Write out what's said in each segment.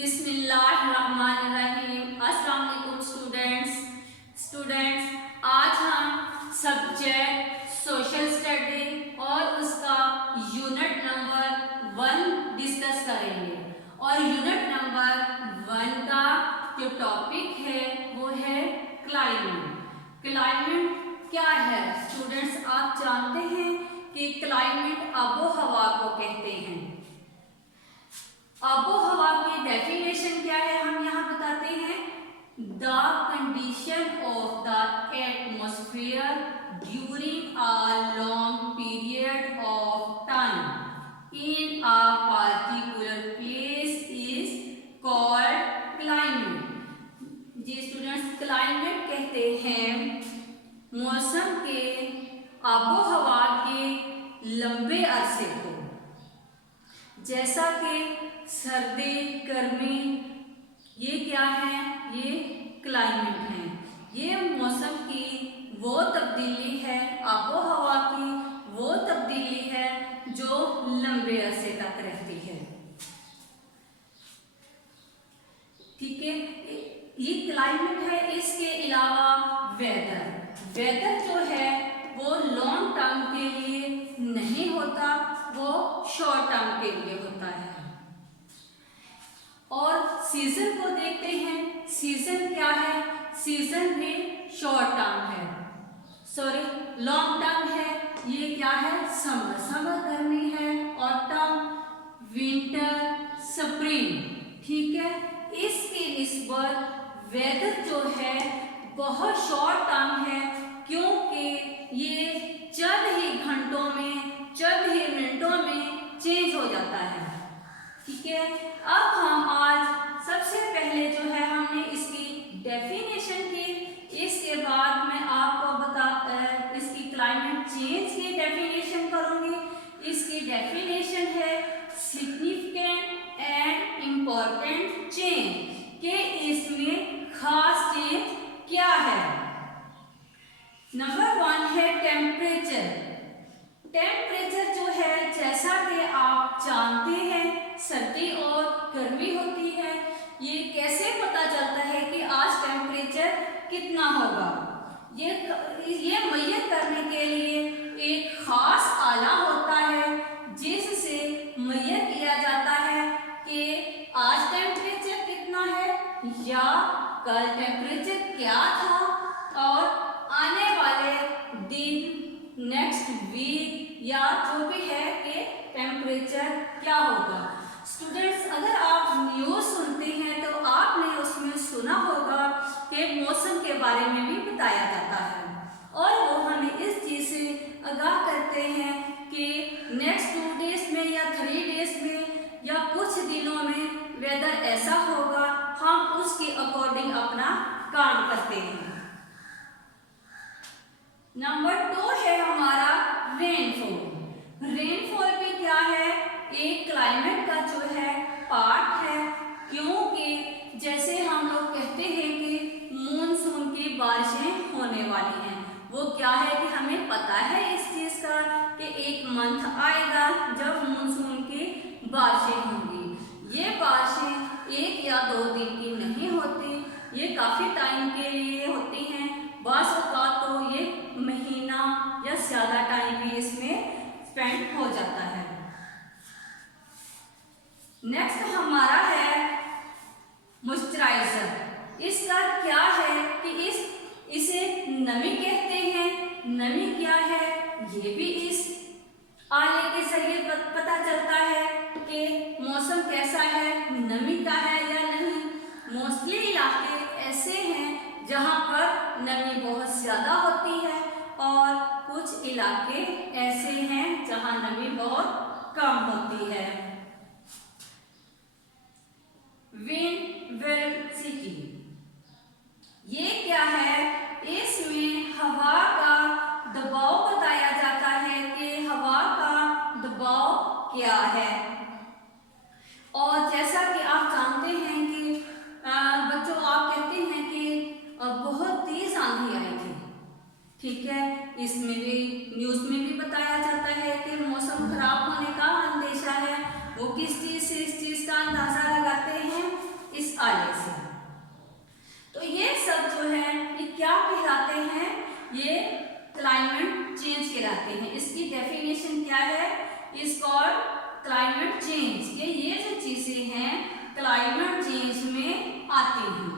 बिस्मिल्लाहिर्रहमानिर्रहीम। अस्सलाम वालेकुम स्टूडेंट्स, आज हम सब्जेक्ट सोशल स्टडी और उसका यूनिट नंबर 1 डिस्कस करेंगे। और यूनिट नंबर 1 का जो टॉपिक है वो है क्लाइमेट। क्लाइमेट क्या है स्टूडेंट्स? आप जानते हैं कि क्लाइमेट आबो हवा को कहते हैं। आबो हवा की डेफिनेशन क्या है हम यहाँ बताते हैं। The condition of the atmosphere during a long period of time in a particular place is called climate. जी स्टूडेंट्स, क्लाइमेट कहते हैं मौसम के आबो हवा के लंबे अरसे को, जैसा कि सर्दी गर्मी, ये क्या है? ये क्लाइमेट है। ये मौसम की वो तब्दीली है, आबो हवा की वो तब्दीली है जो लंबे अरसे तक रहती है। ठीक है, ये क्लाइमेट है। इसके अलावा वेदर जो है वो लॉन्ग टर्म के लिए नहीं होता, वो शॉर्ट टर्म के लिए होता है। और सीजन को देखते हैं। सीजन क्या है? सीजन भी शॉर्ट टर्म है, सॉरी लॉन्ग टर्म है। ये क्या है? समर गर्मी है, ऑटम विंटर स्प्रिंग। ठीक है, इसकी निस्बत वेदर जो है बहुत शॉर्ट टर्म है, क्योंकि ये चंद ही घंटों में, चंद ही मिनटों में चेंज हो जाता है। ठीक है, अब हम आज सबसे पहले जो है हमने इसकी डेफिनेशन की, इसके बाद मैं आपको इसकी क्लाइमेट चेंज की डेफिनेशन करूंगी। इसकी डेफिनेशन है सिग्निफिकेंट एंड इम्पोर्टेंट चेंज, के इसमें खास चेंज क्या है। नंबर 1 है टेम्परेचर। टेम्परेचर जो है, जैसा कि आप जानते हैं सर्दी और गर्मी होती है। ये कैसे पता चलता है कि आज टेम्परेचर कितना होगा? ये मुहैया करने के लिए एक खास आला होता है जिससे मुहैया किया जाता है कि आज टेम्परेचर कितना है या कल टेम्परेचर क्या था, और आने वाले दिन, नेक्स्ट वीक या जो भी है कि टेम्परेचर क्या होगा। स्टूडेंट्स, अगर आप न्यूज़ सुनते हैं तो आपने उसमें सुना होगा कि मौसम के बारे में भी बताया जाता है, और वो हमें इस चीज़ से आगाह करते हैं कि नेक्स्ट 2 डेज में या 3 डेज में या कुछ दिनों में वेदर ऐसा होगा। हम उसके अकॉर्डिंग अपना काम करते हैं। नंबर 2 है हमारा रेनफॉल। रेनफॉल भी क्या है? एक क्लाइमेट का जो है पार्ट है, क्योंकि जैसे हम लोग कहते हैं कि मूनसून की बारिशें होने वाली हैं, वो क्या है कि हमें पता है इस चीज़ का कि एक मंथ आएगा जब मूनसून की बारिशें होंगी। ये बारिशें 1 या 2 दिन की नहीं होती, ये काफ़ी टाइम के लिए होती हैं। बाज़ औक़ात तो ये महीना या ज़्यादा टाइम भी इसमें स्पेंड हो जाता है। नेक्स्ट हमारा है मॉइस्चराइजर। इसका क्या है कि इसे नमी कहते हैं। नमी क्या है ये भी इस आले के जरिए पता चलता है कि मौसम कैसा है, नमी का है या नहीं। मोस्टली इलाके ऐसे हैं जहाँ पर नमी बहुत ज़्यादा होती है, और कुछ इलाके ऐसे हैं जहाँ नमी बहुत कम होती है। विंड वेलोसिटी, ये क्या है? इसमें हवा का दबाव बताया जाता है कि हवा का दबाव क्या है। और जैसा कि आप जानते हैं कि बच्चों, आप कहते हैं कि बहुत तेज आंधी आई थी। ठीक है, इसमें भी न्यूज़ में भी बताया जाता है कि मौसम खराब होने का अंदेशा है। वो किस चीज़ से इस चीज़ का अंदाज़ा लगाते हैं आले से। तो ये सब जो है ये क्या कहलाते हैं, ये क्लाइमेट चेंज कहलाते हैं। इसकी डेफिनेशन क्या है, इज कॉल्ड क्लाइमेट चेंज, कि ये जो चीजें हैं क्लाइमेट चेंज में आती हैं।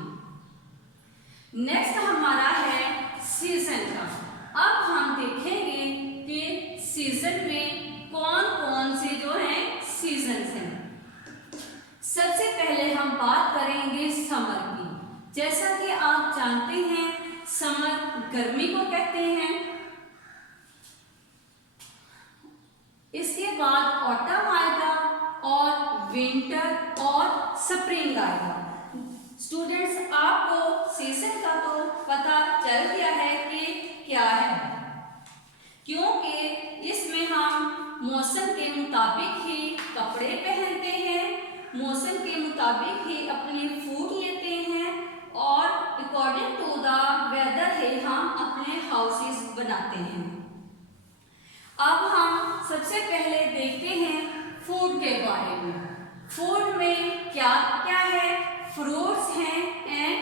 नेक्स्ट हमारा है सीजन का। अब हम देखेंगे कि सीजन में कौन कौन से जो है सीजन्स हैं। सबसे पहले हम बात करेंगे समर की। जैसा कि आप जानते हैं समर गर्मी को कहते हैं। इसके बाद ऑटम आएगा और विंटर और स्प्रिंग आएगा। स्टूडेंट्स, आपको सीजन का तो पता चल गया है कि क्या है, क्योंकि इसमें हम मौसम के मुताबिक ही कपड़े पहनते हैं, मौसम के मुताबिक ही अपनी फूड लेते हैं और अकॉर्डिंग टू द वेदर ही हम अपने हाउसेस बनाते हैं। अब हम सबसे पहले देखते हैं फूड के बारे में। फूड में क्या क्या है, फ्रूट्स हैं एंड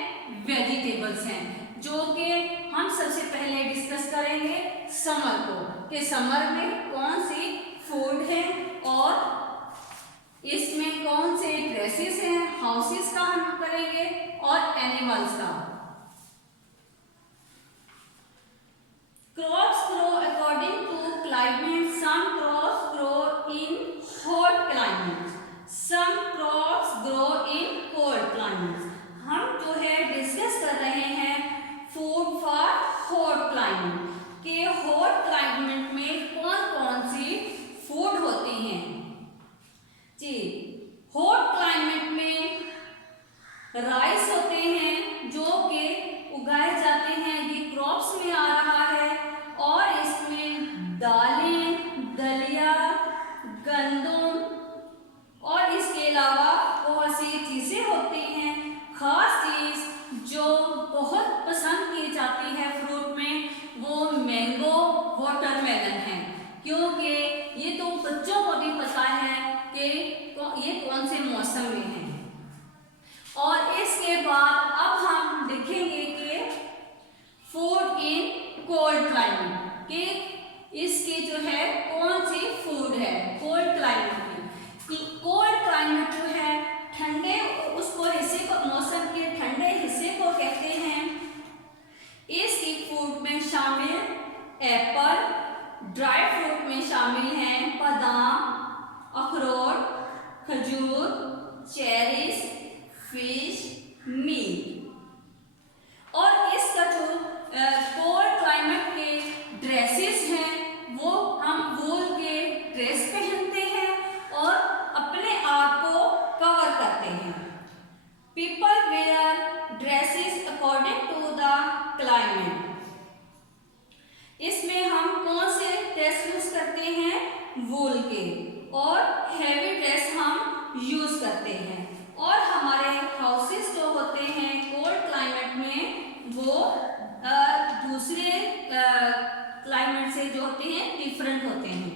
वेजिटेबल्स हैं, जो कि हम सबसे पहले डिस्कस करेंगे समर को, कि समर में कौन सी फूड है और इसमें कौन से ड्रेसेस हैं, हाउसेस का हम करेंगे और एनिमल्स का। Crops grow according to climate. Some crops grow in hot climate, some crops grow in cold climate. हम जो है डिस्कस कर रहे हैं फूड फॉर हॉट क्लाइमेट, के हॉट क्लाइमेट में कौन कौन सी फूड होती हैं जी। हॉट क्लाइमेट में राइस होते हैं जो कि उगाए जाते हैं, ये क्रॉप्स में आ रहा है। और इसमें दालें, दलिया, गंदम और इसके अलावा बहुत सी चीजें होती हैं। खास चीज जो बहुत पसंद की जाती है फ्रूट में, वो मैंगो वाटरमेलन है, क्योंकि ये तो बच्चों को भी पता है कि ये कौन से मौसम में है। और इसके बाद अब हम देखेंगे कि फूड इन कोल्ड क्लाइमेट, कि इसकी जो है कौन सी फूड है कोल्ड क्लाइमेट में। कोल्ड क्लाइमेट जो है ठंडे उसको हिस्से को, मौसम के ठंडे हिस्से को कहते हैं। इसकी फूड में शामिल एप्पल, ड्राई फ्रूट में शामिल हैं बादाम, अखरोट, खजूर, चेरीज, फिश, मीट। और इसका जो कोल्ड क्लाइमेट के ड्रेसेस हैं वो हम वूल के ड्रेस पहनते हैं और अपने आप को कवर करते हैं। People wear dresses according to the climate. इसमें हम कौन से ड्रेस यूज करते हैं, वूल के, और हैवी ड्रेस हम यूज करते हैं। और हमारे हाउसेस जो होते हैं कोल्ड क्लाइमेट में वो दूसरे क्लाइमेट से जो होते हैं डिफरेंट होते हैं।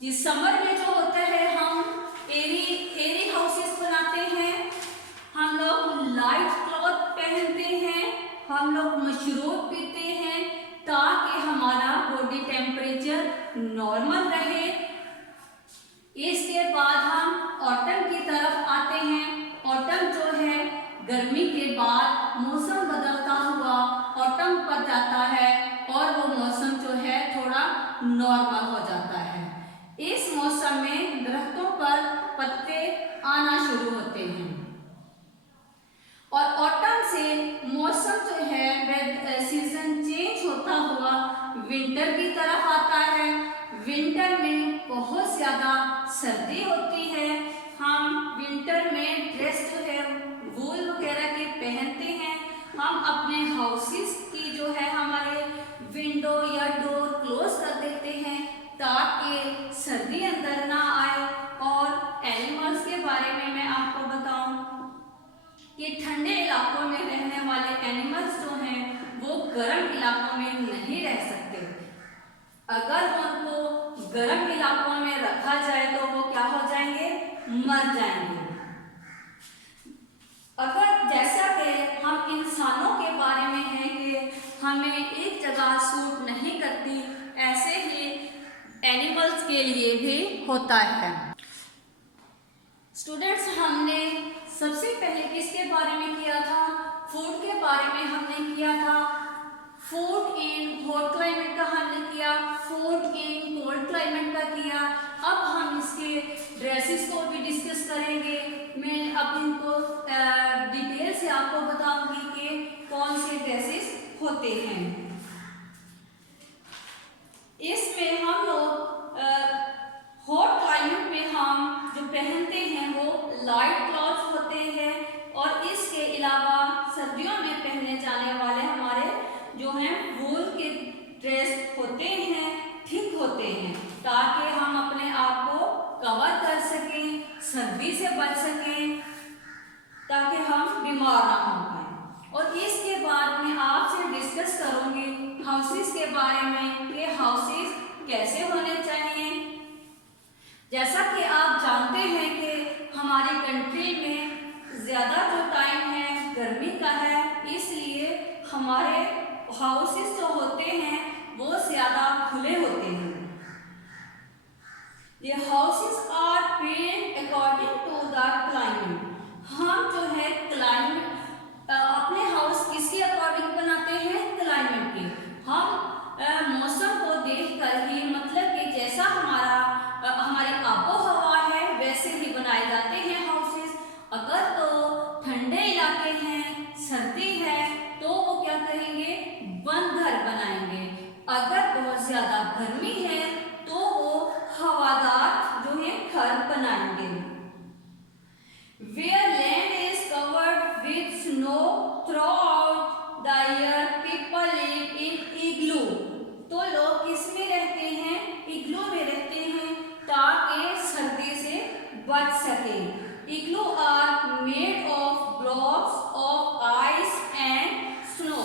जिस समर में जो होता है हम एरी हाउसेस बनाते हैं, हम लोग लाइट क्लॉथ पहनते हैं, हम लोग मशरूब पीते हैं ताकि हमारा बॉडी टेम्परेचर नॉर्मल रहे। इसके बाद हम ऑटम की तरफ आते हैं। ऑटम जो है गर्मी के बाद मौसम बदलता हुआ ऑटम पर जाता है और वो मौसम जो है थोड़ा नॉर्मल हो जाता है। इस मौसम में दरख्तों पर पत्ते आना शुरू होते हैं और ऑटम से मौसम जो है सीजन चेंज होता हुआ विंटर की तरफ आता है। विंटर में बहुत ज्यादा सर्दी होती है। हम विंटर में ड्रेस जो है वूल वगैरह के पहनते हैं। हम अपने हाउसेस की जो है हमारे विंडो या डोर क्लोज कर देते हैं ताकि सर्दी अंदर ना आए। और एनिमल्स के बारे में मैं आपको बताऊं कि ठंडे इलाकों में रहने वाले एनिमल्स जो हैं वो गर्म इलाकों में नहीं रह सकते। अगर उनको गर्म इलाकों में रखा जाए तो वो क्या हो जाएंगे, मर जाएंगे। हमें एक जगह सूट नहीं करती, ऐसे ही एनिमल्स के लिए भी होता है। स्टूडेंट्स, हमने सबसे पहले किसके बारे में किया था? फूड के बारे में हमने किया था। फूड इन हॉट क्लाइमेट का हमने किया, फूड इन कोल्ड क्लाइमेट का किया। अब हम इसके ड्रेसेस को भी डिस्कस करेंगे। मैं अब इनको डिटेल से आपको बताऊंगी कि कौन से ड्रेसेस होते हैं। इसमें हम लोग हॉट क्लाइमेट में हम जो पहनते हैं वो लाइट क्लॉथ्स होते हैं, और इसके अलावा सर्दियों में पहने जाने वाले हमारे जो हैं वूल के ड्रेस होते हैं, थिक होते हैं, ताकि हम अपने आप को कवर कर सकें, सर्दी से बच सकें, ताकि हम बीमार ना हो पाए। और इसके बाद मैं आपसे डिस्कस करूंगी हाउसेस के बारे में कि हाउसेस कैसे होने चाहिए। जैसा कि आप जानते हैं कि हमारी कंट्री में ज़्यादा जो टाइम है गर्मी का है, इसलिए हमारे हाउसेस जो होते हैं वो ज़्यादा खुले होते हैं। ये houses are built according to the climate. हम जो है क्लाइमेट अपने हाउस किसके अकॉर्डिंग बनाते हैं? क्लाइमेट के। हम मौसम को देखकर ही, मतलब कि जैसा हमारी आबो हवा है वैसे ही बनाए जाते हैं हाउसेस। अगर तो ठंडे इलाके हैं, सर्दी है, तो वो क्या करेंगे? बंद घर बनाएंगे। अगर बहुत ज्यादा गर्मी है तो वो हवादार जो है घर बनाएंगे। Where land is covered with snow throughout the year, people live in igloo. तो लोग किस में रहते हैं? इग्लू में रहते हैं, ताकि सर्दी से बच सके। Igloo are made of blocks of ice and snow.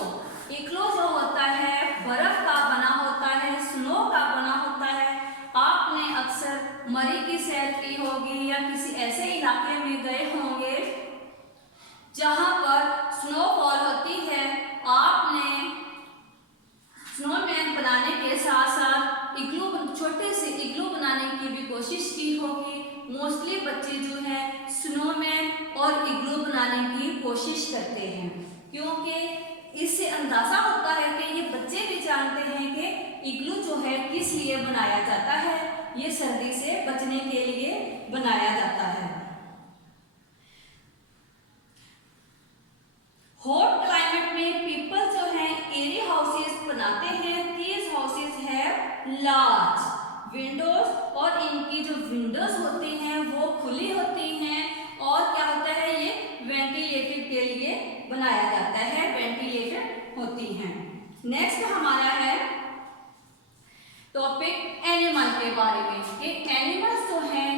Igloo जो होता है बर्फ का बना होता है, स्नो का बना होता है। आपने अक्सर मरी की सैर की होगी या किसी ऐसे इलाके में गए होंगे जहां पर स्नोफॉल होती है। आपने स्नोमैन बनाने के साथ साथ इग्लू, छोटे से इग्लू बनाने की भी कोशिश की होगी। मोस्टली बच्चे जो हैं स्नोमैन और इग्लू बनाने की कोशिश करते हैं, क्योंकि इससे अंदाजा होता है कि ये बच्चे भी जानते हैं कि इग्लू जो है किस लिए बनाया जाता है। ये सर्दी से बचने के लिए बनाया जाता है। हॉट क्लाइमेट में पीपल जो है एरी हाउसेस बनाते हैं। These houses have large Windows, और इनकी जो विंडोज होती हैं वो खुली होती हैं, और क्या होता है, ये वेंटिलेटेड के लिए बनाया जाता है, वेंटिलेटेड होती हैं। नेक्स्ट हमारा है टॉपिक एनिमल के बारे में कि एनिमल्स जो हैं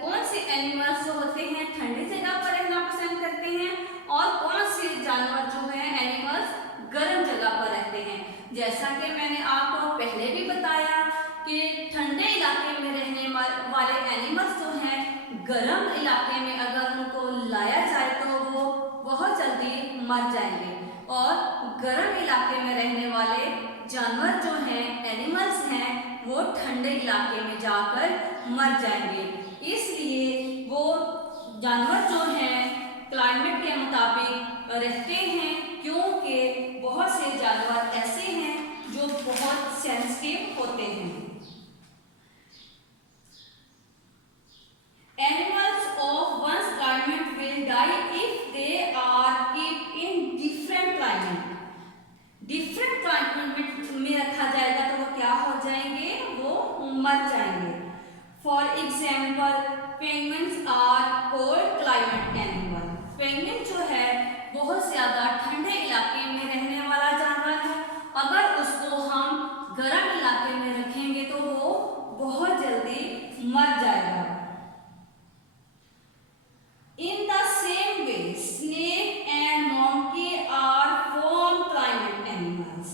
कौन से एनिमल्स जो होते हैं ठंडी जगह पर रहना पसंद करते हैं, और कौन से जानवर जो हैं एनिमल्स गर्म जगह पर रहते हैं। जैसा कि मैंने आपको पहले भी बताया कि ठंडे इलाके में रहने वाले एनिमल्स जो हैं गर्म इलाके में अगर उनको लाया जाए तो वो बहुत जल्दी मर जाएंगे, और गर्म इलाके में रहने वाले जानवर जो हैं एनिमल्स हैं वो ठंडे इलाके में जाकर मर जाएंगे। इसलिए वो जानवर जो हैं क्लाइमेट के मुताबिक रहते हैं, क्योंकि बहुत से जानवर ऐसे हैं जो बहुत सेंसिटिव होते हैं। Animals of one's climate will die if they are kept in different climate. Different climate में रखा जाएगा तो वो क्या हो जाएंगे? वो मर जाएंगे। For example penguins are cold climate animal. Penguin जो है बहुत ज्यादा ठंडे इलाके में रहने वाला जानवर है। अगर उसको हम गर्म इलाके में रखेंगे तो वो बहुत जल्दी मर जाएगा। In the same way, snake and monkey are warm climate animals.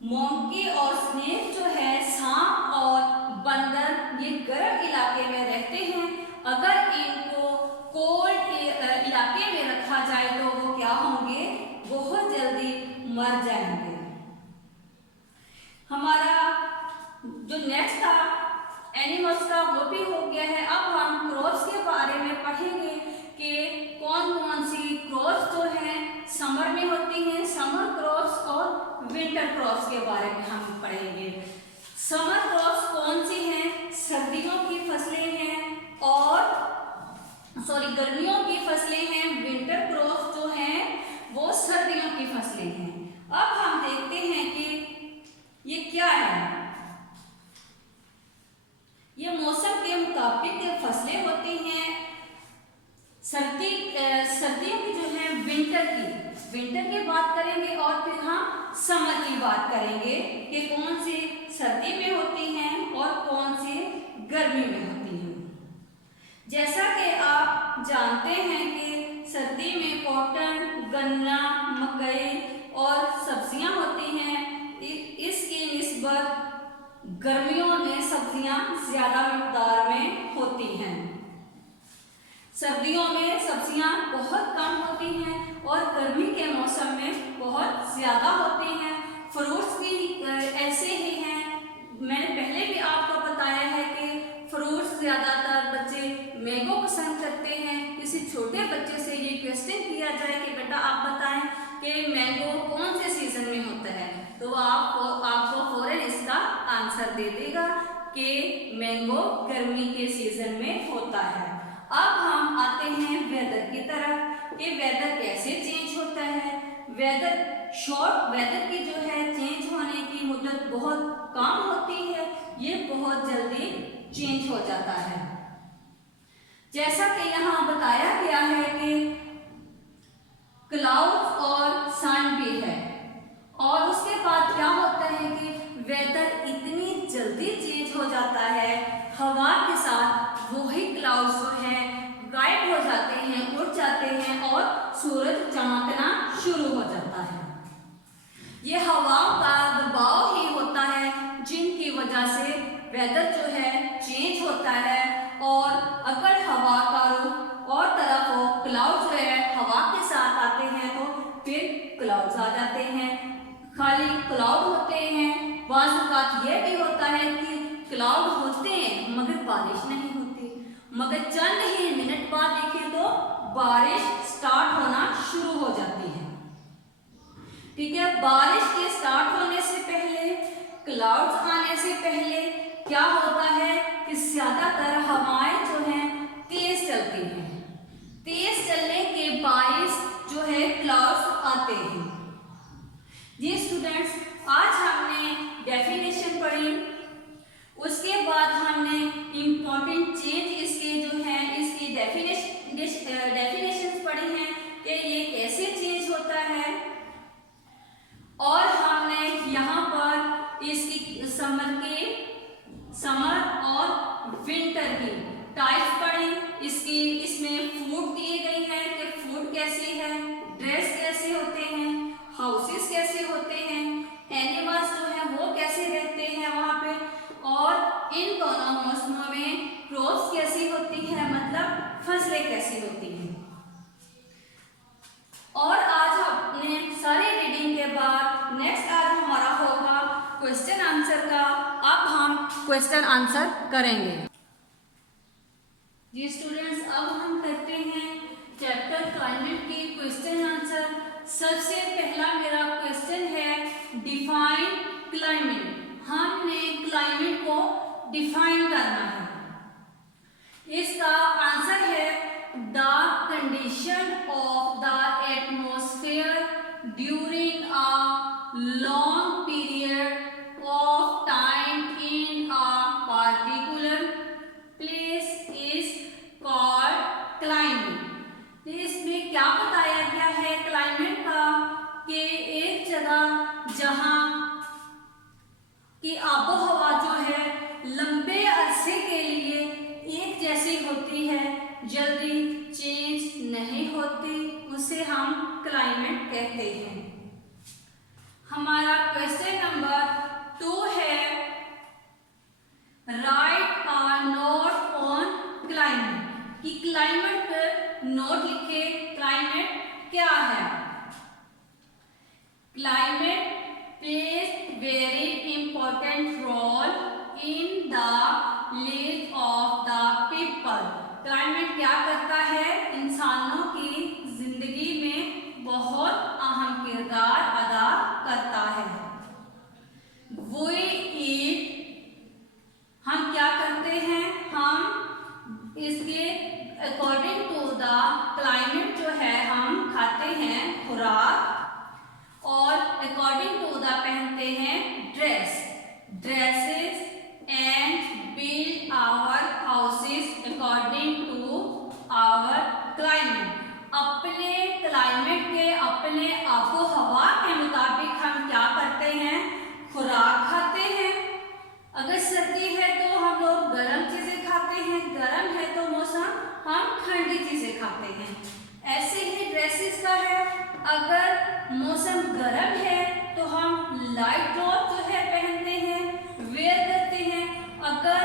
Monkey और snake जो है, सांप और बंदर, ये गर्म इलाके में रहते हैं। अगर इनको कोल्ड इलाके में रखा जाए तो वो क्या होंगे? बहुत जल्दी मर जो नेक्स्ट था एनिमल्स का वो भी हो गया है। अब हम क्रॉप्स के बारे में पढ़ेंगे कि कौन कौन सी क्रॉप्स जो हैं समर में होती हैं, समर क्रॉप्स और विंटर क्रॉप्स के बारे में हम पढ़ेंगे। समर क्रॉप्स कौन सी हैं? सर्दियों की फसलें हैं और गर्मियों की फसलें हैं। विंटर क्रॉप्स जो हैं वो सर्दियों की फसलें हैं। अब हम देखते हैं कि ये क्या है। ये मौसम के मुताबिक फसलें होती हैं। सर्दियों की जो है विंटर की बात करेंगे और फिर हम समर की बात करेंगे कि कौन सी सर्दी में होती हैं और कौन सी गर्मी में होती हैं। जैसा कि आप जानते हैं कि सर्दी में कॉटन, गन्ना, मकई और सब्जियां होती हैं। इसकी निस्बत गर्मियों में सब्जियां ज्यादा मिकदार में होती हैं। सर्दियों में सब्जियां बहुत कम होती हैं और गर्मी के मौसम में बहुत ज्यादा होती हैं। फ्रूट्स भी ऐसे ही हैं। मैंने पहले भी आपको बताया है कि फ्रूट्स ज्यादातर बच्चे मैंगो पसंद करते हैं। किसी छोटे बच्चे से ये क्वेश्चन किया जाए कि बेटा आप बताएं कि मैंगो कौन से सीजन में होता है, तो आपको फौरन इसका आंसर दे देगा कि मैंगो गर्मी के सीजन में होता है। अब हम आते हैं वेदर की तरफ कि वेदर कैसे चेंज होता है। वेदर की जो है चेंज होने की मुद्दत बहुत कम होती है, ये बहुत जल्दी चेंज हो जाता है। जैसा कि यहाँ बताया गया है कि क्लाउड्स और सन भी है और उसके बाद क्या होता है कि वेदर इतनी जल्दी चेंज हो जाता है, हवा के साथ वही क्लाउड्स जो है गायब हो जाते हैं, उड़ जाते हैं और सूरज चमकना शुरू हो जाता है। ये हवाओं का दबाव ही होता है जिनकी वजह से वेदर जो है चेंज होता है। और अगर हवा का रुख और तरफ हो, क्लाउड्स जो है हवा के साथ आते हैं तो फिर क्लाउड्स आ जाते हैं। खाली क्लाउड होते हैं, बाज़ औक़ात ये भी होता है कि क्लाउड होते हैं मगर बारिश नहीं होती, मगर चंद ही मिनट बाद देखें तो बारिश स्टार्ट होना शुरू हो जाती है। ठीक है, बारिश के स्टार्ट होने से पहले, क्लाउड्स आने से पहले क्या होता है कि ज्यादातर हवाएं जो हैं तेज चलती हैं। तेज चलने के बायस जो है क्लाउड्स आते हैं। ये स्टूडेंट्स, आज हमने डेफिनेशन पढ़ी, उसके बाद हमने इम्पोर्टेंट चेंज इसके जो हैं इसकी डेफिनेशंस पढ़ी हैं कि ये कैसे चेंज होता है। और हमने यहाँ पर इसकी समर और विंटर की टाइप्स पढ़ी। इसमें फूड दिए गए हैं कि फूड कैसे है, ड्रेस कैसे होते हैं, हाउसेस कैसे होते हैं, एनिमल्स जो हैं वो कैसे रहते हैं वहाँ पे, और इन दोनों मौसमों में क्रॉप्स कैसी होती है, मतलब फसलें कैसी होती हैं। और आज अपने सारे रीडिंग के बाद नेक्स्ट आज हमारा होगा क्वेश्चन आंसर का। अब हम क्वेश्चन आंसर करेंगे। जी स्टूडेंट्स, अब हम करते हैं चैप्टर क्लाइमेट की क्वेश्चन आंसर। सबसे पहला मेरा क्वेश्चन है डिफाइन क्लाइमेट। हमने क्लाइमेट को डिफाइन करना है। इसका आंसर है the condition of the atmosphere during a long period of time in a particular place is called climate. इसमें क्या बताया गया है क्लाइमेट का कि एक जगह जहां की आबो हवा जो है लंबे अरसे के लिए एक जैसी होती है, जल्दी चेंज नहीं होती, उसे हम क्लाइमेट कहते हैं। हमारा क्वेश्चन नंबर 2 है write a note on climate. कि क्लाइमेट पर नोट लिखे, क्लाइमेट क्या है। Climate plays very important role lives of the people. Climate क्या करता है? इंसानों की जिंदगी में बहुत अहम किरदार अदा करता है। We eat, हम क्या करते हैं? हम इसके अकॉर्डिंग टू द क्लाइमेट जो है हम खाते हैं खुराक, और अकॉर्डिंग टू द पहनते हैं dresses and build our houses according to our climate. अपने क्लाइमेट के, अपने आबो हवा के मुताबिक हम क्या करते हैं? खुराक खाते हैं। अगर सर्दी है तो हम लोग गर्म चीजें खाते हैं, गर्म है तो मौसम हम ठंडी चीजें खाते हैं। ऐसे ही ड्रेसेस का है, अगर मौसम गर्म है तो हम लाइट क्लॉथ जो है पहनते हैं, वेयर करते हैं। अगर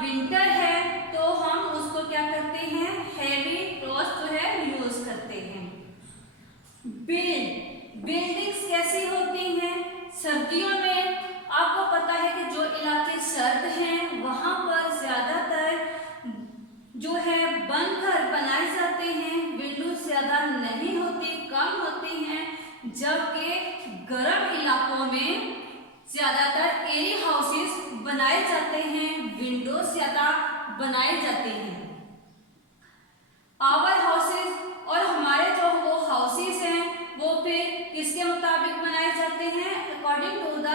विंटर है तो हम उसको क्या करते हैं? हैवी क्लॉथ जो है यूज करते हैं। बिल्डिंग्स कैसी होती हैं? सर्दियों में आपको पता है कि जो इलाके सर्द हैं वहां पर ज्यादातर जो है बंद घर बनाए जाते हैं, विंडो ज्यादा नहीं होती, कम होती हैं, जबकि गर्म इलाकों में ज्यादातर एरी हाउसेस बनाए जाते हैं, विंडो ज्यादा बनाए जाते हैं। आवर हाउसेस, और हमारे जो वो हाउसेस हैं वो फिर किसके मुताबिक बनाए जाते हैं? According to the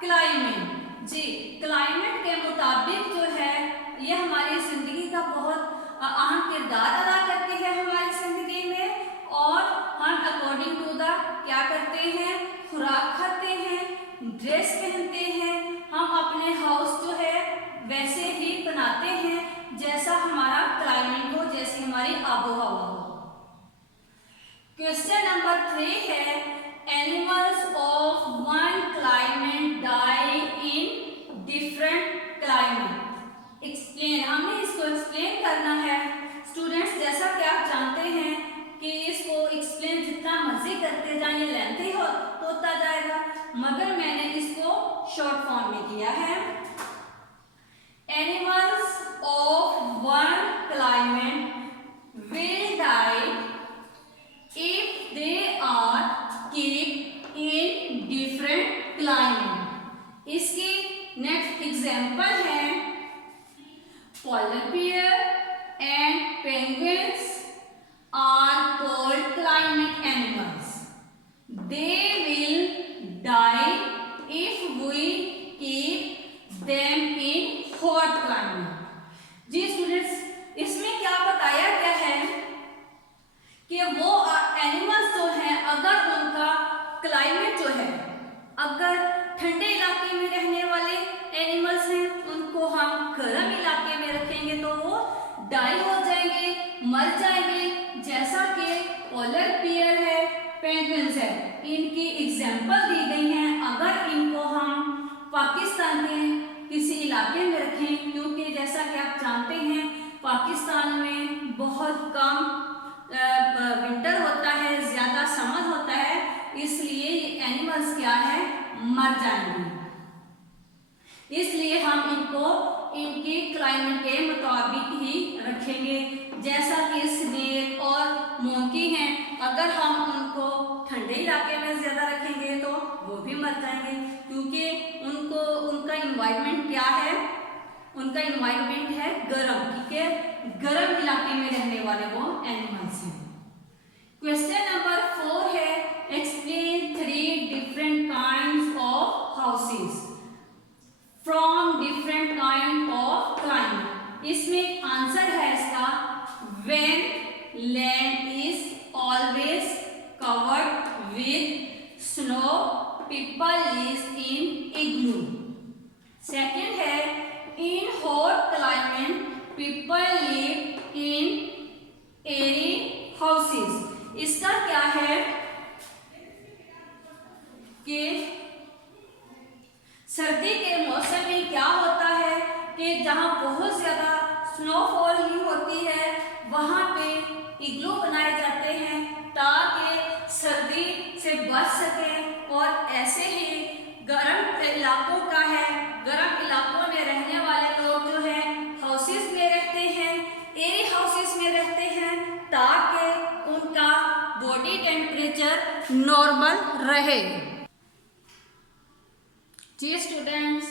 climate. जी, क्लाइमेट के मुताबिक जो है ये हमारी जिंदगी का बहुत अहम किरदार अदा करती है हमारी जिंदगी में, और हम अकॉर्डिंग टू द क्या करते हैं? खुराक खाते हैं, ड्रेस पहनते हैं, हम अपने हाउस जो है वैसे ही बनाते हैं जैसा हमारा क्लाइमेट हो, जैसी हमारी आबोहवा हो। क्वेश्चन नंबर 3 है, animals of one climate die in different climate. Explain, हमने इसको एक्सप्लेन करना है। स्टूडेंट्स, जैसा कि आप जानते हैं कि इसको एक्सप्लेन जितना मर्जी करते जाएंगे लेंथी होता जाएगा, मगर मैंने इसको शॉर्ट फॉर्म में किया है। Animals of one climate will die if they are kept in different climate। इसकी नेक्स्ट एग्जाम्पल है polar bear and penguins are called climate animals। They will die if we keep them in hot climate। जी students, इसमें क्या बताया गया है कि वो एनिमल्स जो हैं, अगर उनका क्लाइमेट जो है, अगर ठंडे इलाके में रहने वाले एनिमल्स हैं उनको हम गर्म इलाके में रखेंगे तो वो डाई हो जाएंगे, मर जाएंगे, जैसा कि पोलर बियर है, पेंगुइन्स है, इनकी एग्जाम्पल दी गई हैं। अगर इनको हम पाकिस्तान के किसी इलाके में रखें, क्योंकि जैसा कि आप जानते हैं पाकिस्तान में बहुत कम विंटर होता है, ज्यादा समर होता है, इसलिए ये एनिमल्स क्या है? मर जाएंगे। इसलिए हम इनको इनके क्लाइमेट के मुताबिक ही रखेंगे। जैसा कि स्नेक और मोंकी हैं, अगर हम उनको ठंडे इलाके में ज्यादा रखेंगे तो वो भी मर जाएंगे, क्योंकि उनका इन्वायरमेंट क्या है? उनका इन्वायरमेंट है गर्म, ठीक है, गर्म इलाके में रहने वाले वो एनिमल्स हैं। क्वेश्चन नंबर 4 है, explain 3 different kinds of houses from different kind of climate. इसमें आंसर है इसका, when land is always covered with snow people is in igloo. Second है, in hot climate people live in airy houses। इसका क्या है कि सर्दी के मौसम में क्या होता है कि जहां बहुत ज्यादा स्नोफॉल ही होती है वहां पे इग्लू बनाए जाते हैं ताकि सर्दी से बच सके। और ऐसे ही गर्म इलाकों का है, गर्म इलाकों में रहने वाले नॉर्मल रहे। जी स्टूडेंट्स,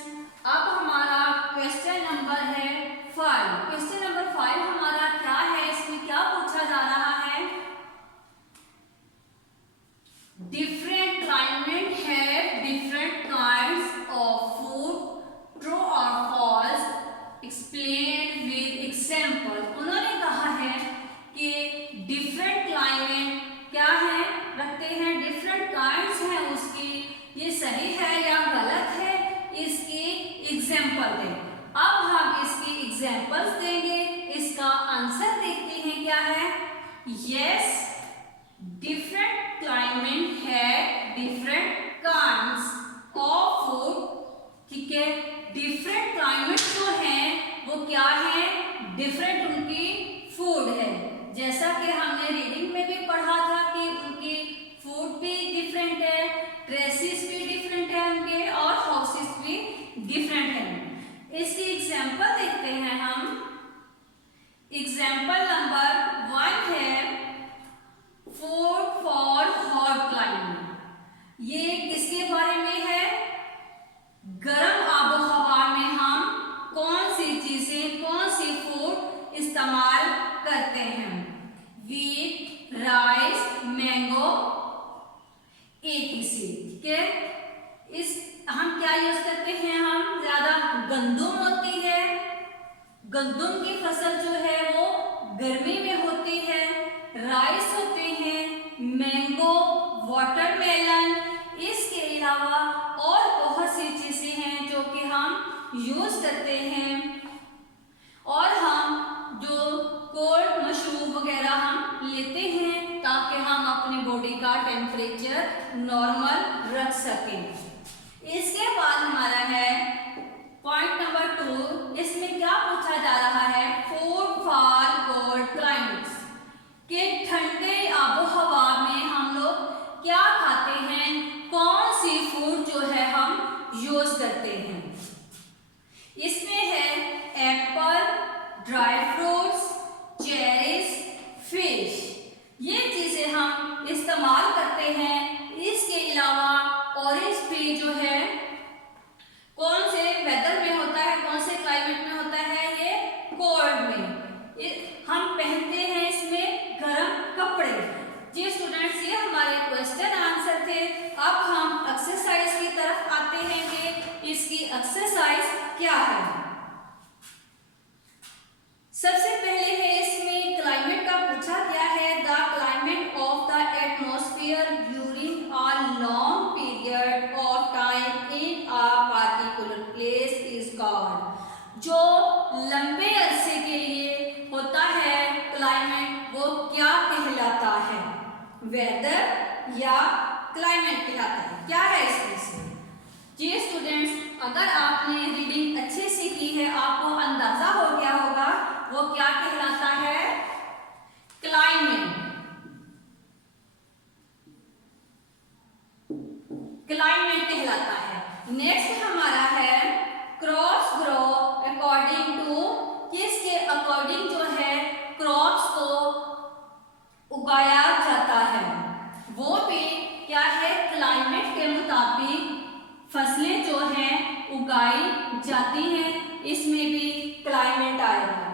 अब हमारा क्वेश्चन नंबर है 5। क्वेश्चन नंबर 5 हमारा क्या है, इसमें क्या पूछा जा रहा है? Different climate have different kinds of food, true और फॉल्स, एक्सप्लेन विद एग्जांपल। उन्होंने कहा है कि डिफरेंट क्लाइमेट क्या है, रखते हैं, डिफरेंट काइंड्स हैं उसकी, ये सही है या गलत है, इसकी एग्जांपल दें। अब हम इसकी एग्जांपल्स देंगे, इसका आंसर देखते हैं क्या है। यस, डिफरेंट क्लाइमेट है डिफरेंट काइंड्स ऑफ फूड। ठीक है, डिफरेंट क्लाइमेट जो है वो क्या है, डिफरेंट उनकी फूड है। जैसा कि हमने रीडिंग में भी पढ़ा था कि उनकी फूड भी डिफरेंट है, ड्रेसेस भी डिफरेंट है उनके, और हाउसेस भी डिफरेंट है। इसकी एग्जांपल देखते हैं हम। एग्जांपल नंबर 1 है फूड फॉर हॉट क्लाइमेट। ये किसके बारे में है? गर्म आबोहवा में हम कौन सी चीजें, कौन सी फूड इस्तेमाल करते हैं? वीट, राइस, मैंगो, एक ही से। ठीक है, इस हम क्या यूज करते हैं? हम ज्यादा गंदुम होती है, गंदुम की फसल जो है वो गर्मी में होती है, राइस होते हैं, मैंगो, वाटरमेलन, इसके अलावा और बहुत सी चीजें हैं जो कि हम यूज करते हैं। और हम जो कोल्ड मशरूब वगैरह हम लेते हैं ताकि हम अपनी बॉडी का टेम्परेचर नॉर्मल रख सकें। इसके बाद हमारा है पॉइंट नंबर 2। इसमें क्या पूछा जा रहा है? फूड फॉर कोल्ड क्लाइमेट्स, के ठंडे आबोहवा में हम लोग क्या खाते हैं, कौन सी फूड जो है हम यूज करते हैं? इसमें है Apple, dry fruits, cherries, fish, ये चीजें हम इस्तेमाल करते हैं। इसके अलावा ऑरेंज भी जो है कौन से वेदर में होता है, कौन से क्लाइमेट में होता है? ये कोल्ड में। हम पहनते हैं इसमें गर्म कपड़े। जी स्टूडेंट्स, ये हमारे क्वेश्चन आंसर थे। अब हम एक्सरसाइज की तरफ आते हैं कि इसकी एक्सरसाइज क्या है। सबसे पहले है इसमें क्लाइमेट का पूछा गया है। The climate of the atmosphere during a long period of time in a particular place is called. जो लंबे अरसे के लिए होता है क्लाइमेट, वो क्या कहलाता है? वेदर या क्लाइमेट कहलाता है? क्या है इसमें से? जी स्टूडेंट्स, अगर आपने रीडिंग अच्छे से की है, आपको अंदाजा हो गया होगा वो क्या कहलाता है। क्लाइमेट, क्लाइमेट कहलाता है। नेक्स्ट हमारा है क्रॉप्स ग्रो अकॉर्डिंग टू, किसके अकॉर्डिंग जो है क्रॉप्स को उगाया जाता है, वो भी क्या है, क्लाइमेट के मुताबिक फसलें जो हैं उगाई जाती हैं। इसमें भी क्लाइमेट आएगा।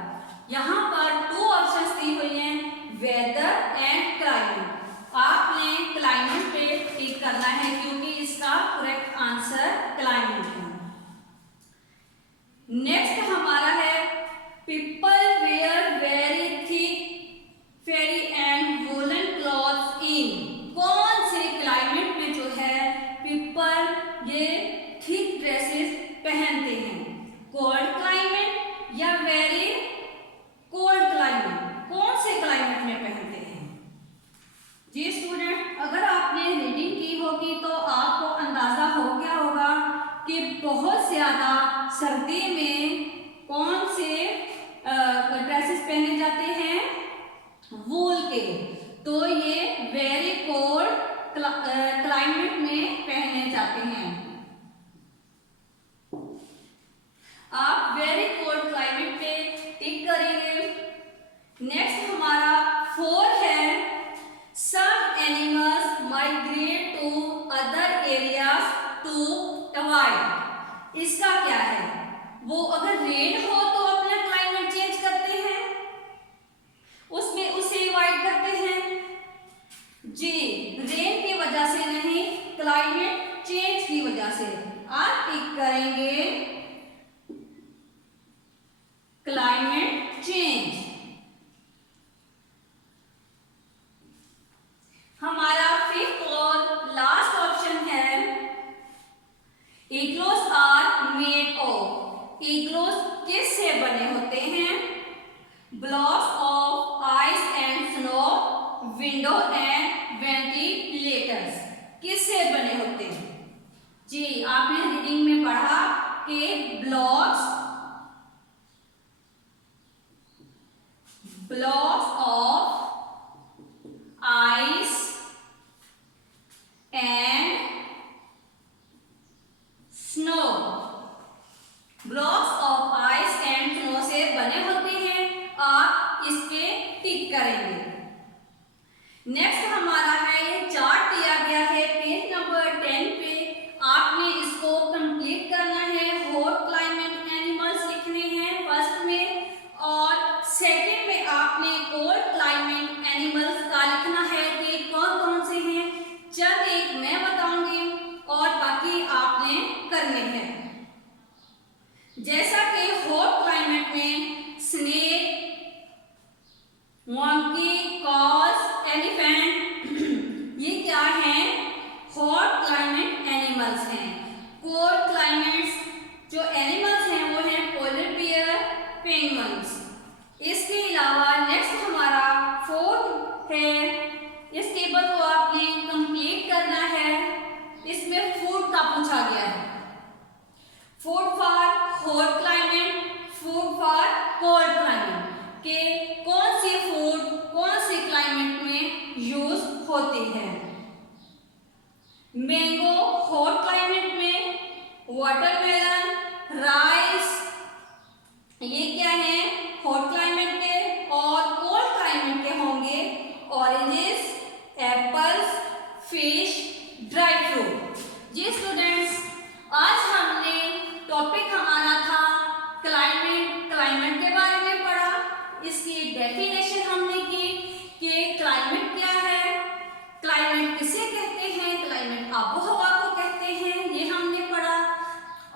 यहाँ पर 2 ऑप्शंस दी हुई हैं, वेदर एंड क्लाइमेट। आपने क्लाइमेट पे टिक करना है क्योंकि इसका करेक्ट आंसर क्लाइमेट है। नेक्स्ट हमारा है people wear very thick furry and woollen clothes in. कौन से क्लाइमेट में जो है पीपल ये थिक ड्रेसेस पहनते हैं? कोल्ड क्लाइमेट या वेरी कोल्ड क्लाइमेट? कौन से क्लाइमेट में पहनते हैं? जी स्टूडेंट, अगर आपने रीडिंग की होगी तो आपको अंदाजा हो गया होगा कि बहुत ज्यादा सर्दी में कौन से ड्रेसेस पहने जाते हैं? वूल के। तो ये वेरी कोल्ड क्लाइमेट में पहने जाते हैं। आप वेरी कोल्ड क्लाइमेट पे टिक करेंगे। नेक्स्ट हमारा 4 है सम एनिमल्स माइग्रेट किससे बने होते हैं? Blocks of ice and snow, window and ventilators किससे बने होते हैं? जी, आपने रीडिंग में पढ़ा कि blocks of ice and snow, blocks of ice and snow से बने होते हैं। आप इसके टिक करेंगे। नेक्स्ट हमारा है, ये चार्ट दिया गया है पेज नंबर 10 पे। आपने इसको कंप्लीट करना है। हॉट क्लाइमेट एनिमल्स लिखने हैं फर्स्ट में, और सेकंड में आपने कोल्ड क्लाइमेट एनिमल्स का लिखना है कि कौन कौन से हैं। चंद एक मैं बताऊंगी और बाकी आपने करने हैं। जैसा कि हॉट क्लाइमेट में स्नेक, मंकी, कॉज, एलिफेंट ये क्या हैं? हॉट क्लाइमेट एनिमल्स हैं। कोल्ड क्लाइमेट्स जो एनिमल्स हैं वो हैं पोलर बियर, पेंगुइन्स। इसके अलावा नेक्स्ट हमारा फोर्थ है। इस टेबल को आपने कंप्लीट करना है। इसमें फूड का पूछा गया है। Food for hot climate, food for cold climate, के कौन सी फूड कौन से क्लाइमेट में यूज होती है? मैंगो हॉट क्लाइमेट में, वाटरमेलन, राइस ये क्या है? हॉट क्लाइमेट के। और कोल्ड क्लाइमेट के होंगे oranges, apples, fish, dry fruit. जी स्टूडेंट्स, आज हमने टॉपिक हमारा था क्लाइमेट के बारे में पढ़ा। इसकी डेफिनेशन हमने की कि क्लाइमेट क्या है, क्लाइमेट किसे कहते हैं, क्लाइमेट आबोहवा को कहते हैं, ये हमने पढ़ा।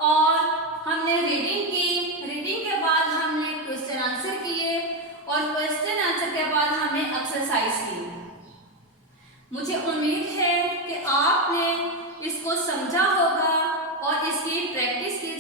और हमने रीडिंग की। रीडिंग के बाद हमने क्वेश्चन आंसर किए, और क्वेश्चन आंसर के बाद हमने एक्सरसाइज की। मुझे उम्मीद है कि आपने इसको समझा होगा और इसकी प्रैक्टिस की